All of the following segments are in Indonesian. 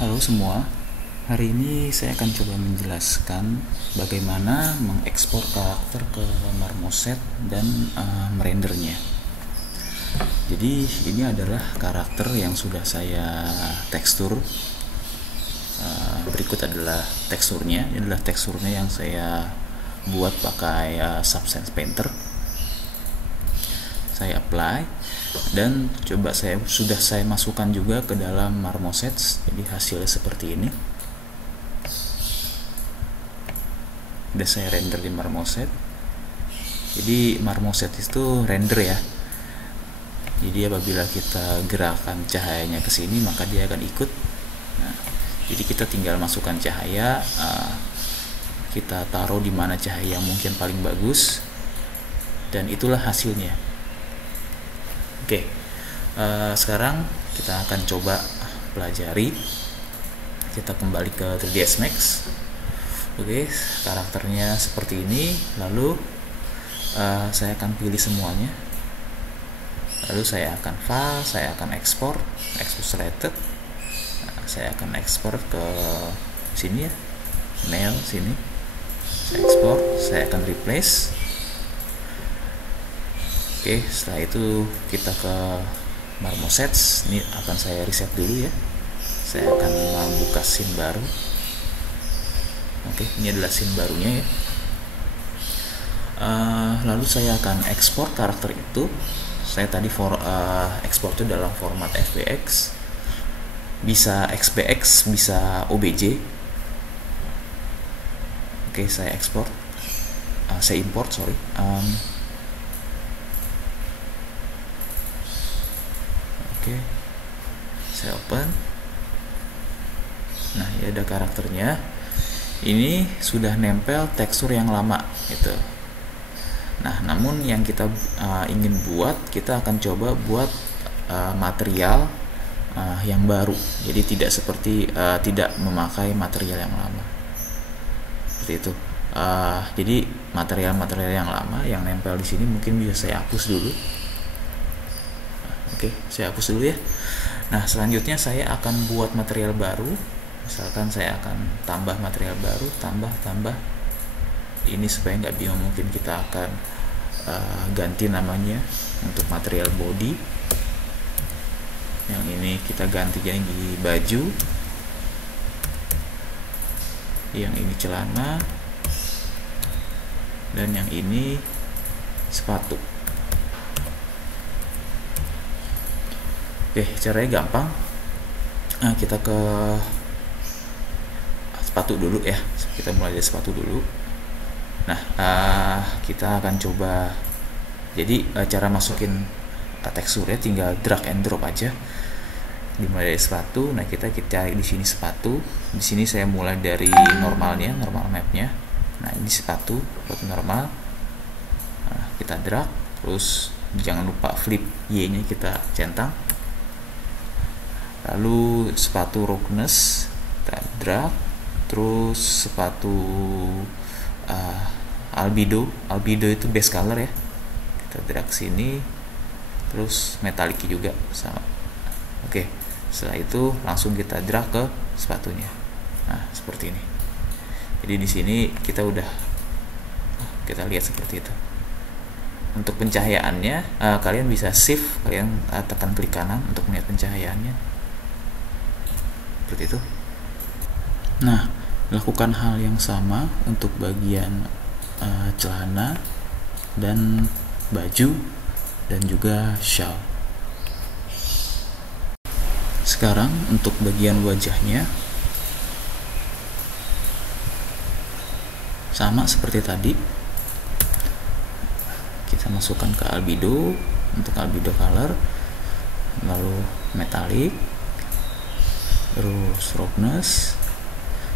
Halo semua, hari ini saya akan coba menjelaskan bagaimana mengekspor karakter ke Marmoset dan merendernya. Jadi ini adalah karakter yang sudah saya tekstur. Berikut adalah teksturnya. Ini adalah teksturnya yang saya buat pakai Substance Painter. Saya apply dan coba sudah saya masukkan juga ke dalam Marmoset. Jadi hasilnya seperti ini. Udah saya render di Marmoset. Jadi Marmoset itu render ya. Jadi apabila kita gerakan cahayanya ke sini maka dia akan ikut. Nah, jadi kita tinggal masukkan cahaya, kita taruh di mana cahaya yang mungkin paling bagus, dan itulah hasilnya. Oke, sekarang kita akan coba pelajari. Kita kembali ke 3ds Max. Oke, karakternya seperti ini. Lalu saya akan pilih semuanya. Lalu saya akan file, saya akan export selected. Saya akan ekspor ke sini ya, mail sini. Saya ekspor, saya akan replace. Oke, setelah itu kita ke Marmoset. Ini akan saya reset dulu ya. Saya akan membuka scene baru. Oke, ini adalah scene barunya ya. Lalu saya akan ekspor karakter itu. Saya tadi ekspor itu dalam format FBX, bisa XBX, bisa OBJ. Oke, saya ekspor, saya import, sorry. Oke, saya open. Nah, ya ada karakternya. Ini sudah nempel tekstur yang lama gitu. Nah, namun yang kita ingin buat, kita akan coba buat material yang baru. Jadi tidak seperti tidak memakai material yang lama. Seperti itu. Jadi material-material yang lama yang nempel di sini mungkin bisa saya hapus dulu. Oke, saya hapus dulu ya. Nah, selanjutnya saya akan buat material baru. Misalkan saya akan tambah material baru, tambah. Ini supaya nggak bingung, mungkin kita akan ganti namanya untuk material body. Yang ini kita ganti jadi baju. Yang ini celana. Dan yang ini sepatu. Oke, caranya gampang. Nah, kita ke sepatu dulu ya. Kita mulai dari sepatu dulu. Nah, kita akan coba. Jadi cara masukin teksturnya tinggal drag and drop aja. Dimulai dari sepatu. Nah, kita cari di sini sepatu. Di sini saya mulai dari normalnya, normal mapnya. Nah, ini sepatu buat normal. Nah, kita drag. Terus jangan lupa flip Y-nya kita centang. Lalu sepatu roughness kita drag. Terus sepatu albedo itu base color ya, kita drag sini. Terus metallic juga sama. Oke, setelah itu langsung kita drag ke sepatunya. Nah, seperti ini. Jadi di sini kita lihat seperti itu. Untuk pencahayaannya kalian bisa shift, kalian tekan klik kanan untuk melihat pencahayaannya. Seperti itu. Nah, lakukan hal yang sama untuk bagian celana dan baju dan juga shawl. Sekarang untuk bagian wajahnya sama seperti tadi. Kita masukkan ke albedo untuk albedo color, lalu metallic, terus roughness,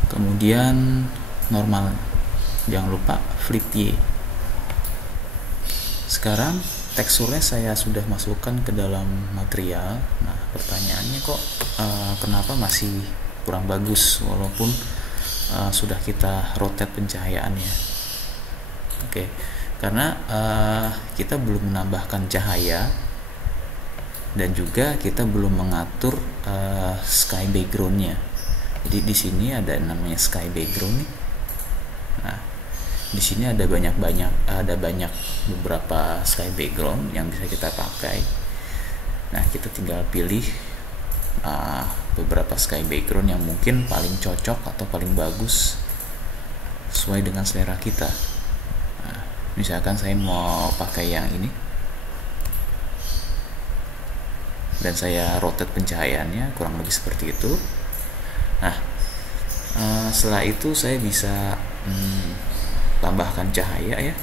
kemudian normal. Jangan lupa flip Y. Sekarang teksturnya saya sudah masukkan ke dalam material. Nah, pertanyaannya kok kenapa masih kurang bagus walaupun sudah kita rotate pencahayaannya. Oke, karena kita belum menambahkan cahaya dan juga kita belum mengatur sky backgroundnya. Jadi di sini ada namanya sky background nih. Nah, di sini ada banyak beberapa sky background yang bisa kita pakai. Nah, kita tinggal pilih beberapa sky background yang mungkin paling cocok atau paling bagus sesuai dengan selera kita. Nah, misalkan saya mau pakai yang ini, dan saya rotate pencahayaannya kurang lebih seperti itu. Nah, setelah itu saya bisa tambahkan cahaya ya.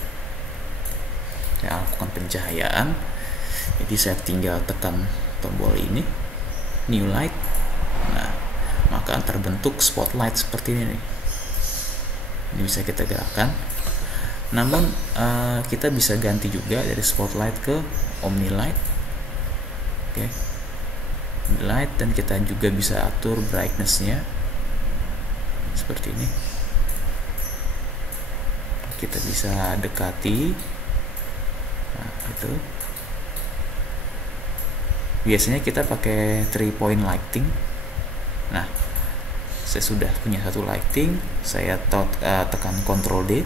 Saya lakukan pencahayaan. Jadi saya tinggal tekan tombol ini, new light. Nah, maka terbentuk spotlight seperti ini nih. Ini bisa kita gerakkan. Namun kita bisa ganti juga dari spotlight ke omni light. Oke. Light, dan kita juga bisa atur brightness-nya seperti ini. Kita bisa dekati. Nah, itu biasanya kita pakai 3 point lighting. Nah, saya sudah punya satu lighting, saya tekan Ctrl D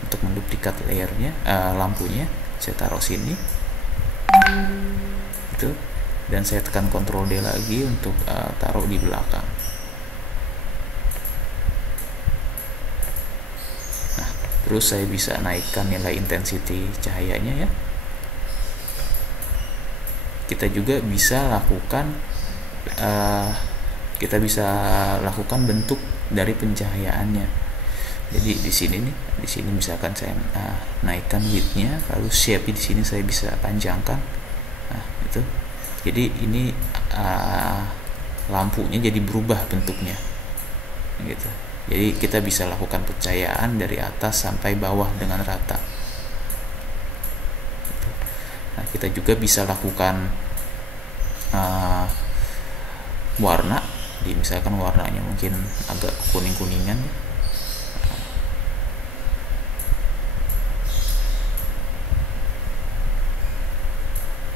untuk menduplikat layernya, lampunya saya taruh sini itu, dan saya tekan Ctrl D lagi untuk taruh di belakang. Nah, terus saya bisa naikkan nilai intensity cahayanya ya. Kita juga bisa lakukan bentuk dari pencahayaannya. Jadi di sini misalkan saya naikkan width-nya, lalu shape di sini saya bisa panjangkan. Nah, itu. Jadi ini lampunya jadi berubah bentuknya. Gitu. Jadi kita bisa lakukan pencahayaan dari atas sampai bawah dengan rata. Nah, kita juga bisa lakukan warna. Jadi misalkan warnanya mungkin agak kuning-kuningan ya.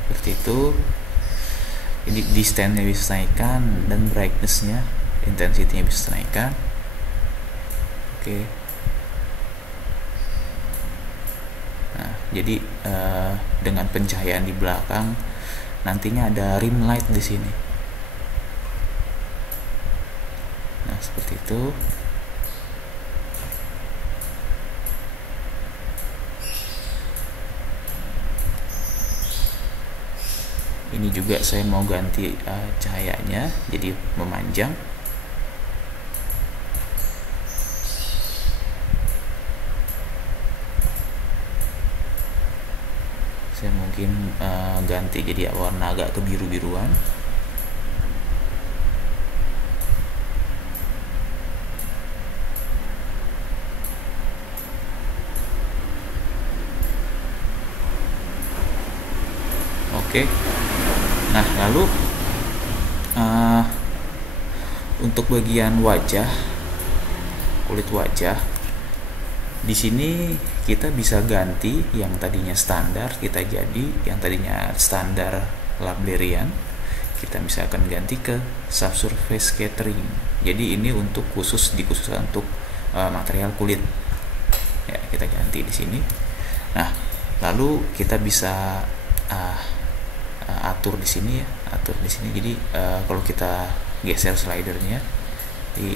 Seperti itu. Jadi distance-nya bisa naikkan, dan brightness-nya, intensity-nya bisa naikkan. Oke. Nah, jadi dengan pencahayaan di belakang, nantinya ada rim light di sini. Nah, seperti itu. Ini juga saya mau ganti cahayanya jadi memanjang. Saya mungkin ganti jadi warna agak kebiru-biruan. Oke. Nah, lalu untuk bagian wajah, kulit wajah, di sini kita bisa ganti yang tadinya standar, yang tadinya standar Lablerian, kita misalkan ganti ke subsurface scattering. Jadi ini dikhususkan untuk material kulit. Ya, kita ganti di sini. Nah, lalu kita bisa atur di sini ya, Jadi kalau kita geser slidernya, jadi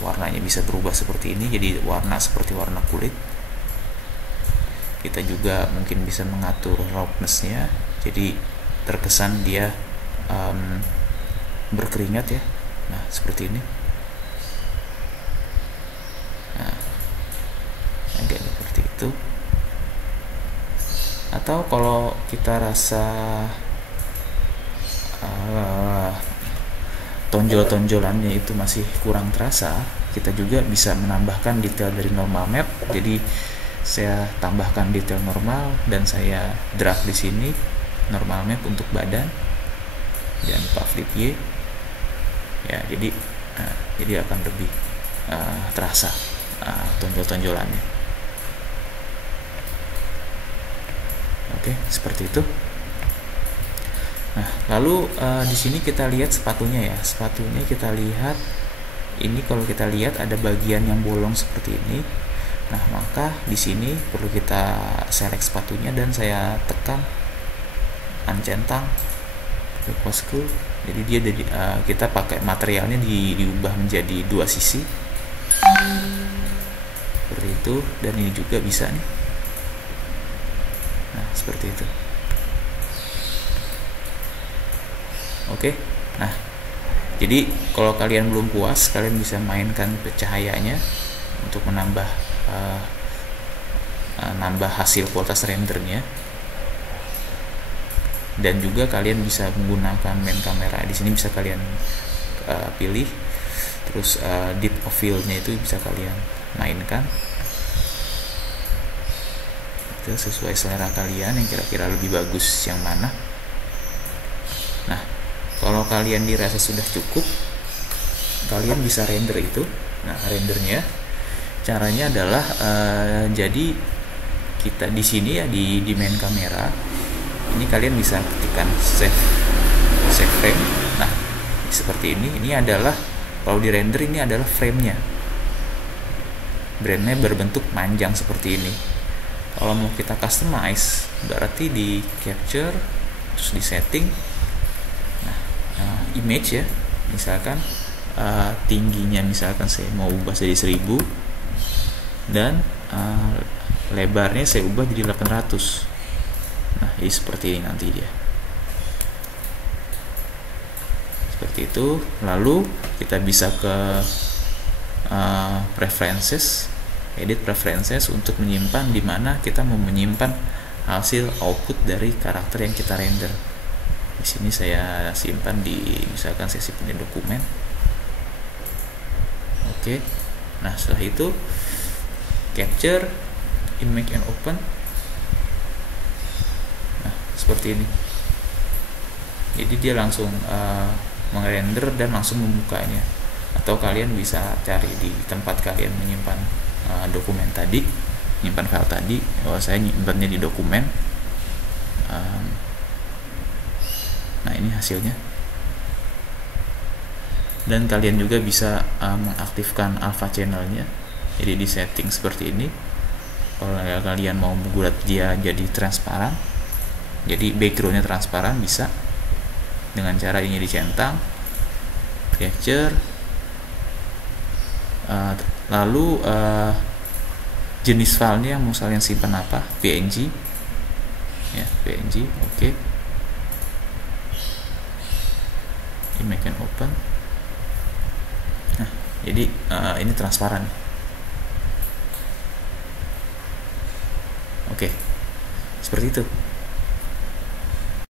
warnanya bisa berubah seperti ini, jadi warna seperti warna kulit. Kita juga mungkin bisa mengatur roughness-nya, jadi terkesan dia berkeringat ya. Nah, seperti ini. Nah, agak seperti itu. Atau kalau kita rasa tonjol-tonjolannya itu masih kurang terasa, kita juga bisa menambahkan detail dari normal map. Jadi saya tambahkan detail normal dan saya drag di sini normal map untuk badan. Jangan lupa flip Y. Ya, jadi akan lebih terasa tonjol-tonjolannya. Oke, seperti itu. Nah, lalu di sini kita lihat sepatunya ya. Sepatunya kita lihat ini kalau kita lihat ada bagian yang bolong seperti ini. Nah, maka di sini perlu kita select sepatunya dan saya tekan uncentang requestku. Jadi dia kita pakai materialnya diubah menjadi dua sisi seperti itu, dan ini juga bisa nih. Nah, seperti itu. Oke. Nah, jadi kalau kalian belum puas, kalian bisa mainkan cahayanya untuk menambah nambah hasil kualitas rendernya. Dan juga kalian bisa menggunakan main kamera. Di sini bisa kalian pilih, terus depth of field-nya itu bisa kalian mainkan. Itu sesuai selera kalian yang kira-kira lebih bagus yang mana. Nah, kalau kalian dirasa sudah cukup, kalian bisa render itu. Nah, rendernya caranya adalah jadi kita di sini ya di main kamera ini kalian bisa ketikkan save frame. Nah, seperti ini adalah kalau di render ini adalah framenya, brandnya berbentuk panjang seperti ini. Kalau mau kita customize berarti di capture terus di setting. Nah, image ya, misalkan tingginya misalkan saya mau ubah jadi 1000 dan lebarnya saya ubah jadi 800. Nah, ini seperti ini nanti dia. Seperti itu. Lalu kita bisa ke preferences, edit preferences untuk menyimpan di mana kita mau menyimpan hasil output dari karakter yang kita render. Di sini saya simpan di misalkan saya simpan di dokumen. Oke. Nah, setelah itu capture, image and open. Seperti ini. Jadi dia langsung mengrender dan langsung membukanya. Atau kalian bisa cari di tempat kalian menyimpan dokumen tadi, menyimpan file tadi. Saya nyimpannya di dokumen. Nah, ini hasilnya. Dan kalian juga bisa mengaktifkan alpha channelnya. Jadi di setting seperti ini. Kalau kalian mau membuat dia jadi transparan, jadi backgroundnya transparan, bisa dengan cara ini dicentang, capture, lalu jenis filenya yang mau kalian simpan apa, PNG ya, PNG. Oke. Image and open. Nah, jadi ini transparan. Oke, seperti itu.